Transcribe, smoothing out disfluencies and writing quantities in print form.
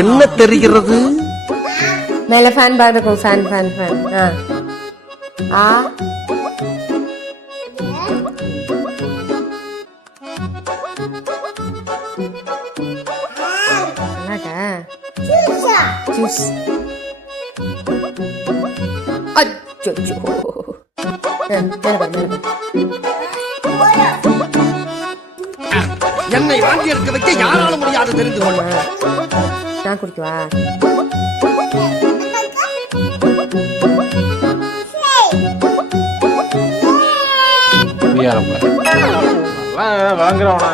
என்ன தெரிகிறது? மேல ஃபேன் பாருக்கும். Fan fan fan. ஆ ஜூஸ். அச்சோ என்னை வாங்கி எடுக்க வைக்க யாரால முடியாது தெரிந்து கொள்ள. நான் குடிக்கவா? வாங்குறவனா